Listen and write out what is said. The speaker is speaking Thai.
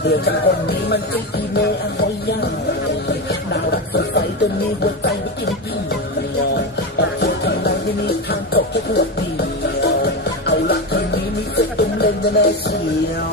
เบื่อจังวันนี้มันจะกี่โมงอะไรยังน่ารักสดใสตัวนี้หัวใจไม่กินพี่ปากหัวทางไหนไม่มีทางจบแค่ปวดดีเอาละคืนนี้มีเซ็ตตุ้มเล่นแน่เชียว